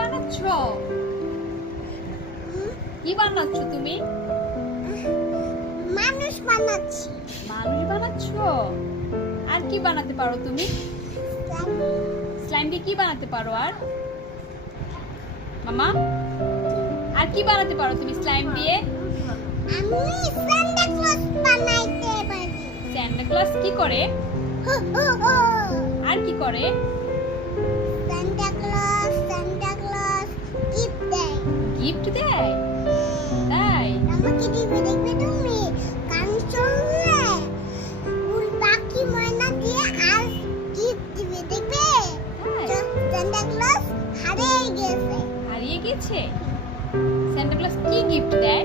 বানাচ্ছ? কি বানাচ্ছ তুমি? মানুষ বানাচ্ছি। মানুষ বানাচ্ছ? আর কি বানাতে পারো তুমি? স্লাইম দিয়ে কি বানাতে পারো আর? মামা, আর কি বানাতে পারো তুমি স্লাইম দিয়ে? আমি সান্টা ক্লজ বানাইতে পারি। স্যান্টা ক্লজ কি করে? হো হো হো। আর কি করে? সান্টা ক্লজ গিফট দেয়। গিফট দেয়? তাই? আমাকে দিবে, দেখবে তুমি কান চললে ফুল পাখি ময়না দিয়ে আর গিফট দিবে, দেখবে? তাই? সান্টা ক্লজ হারিয়ে গেছে। হারিয়ে গেছে? স্যান্টা ক্লজ কি গিফট দেয়?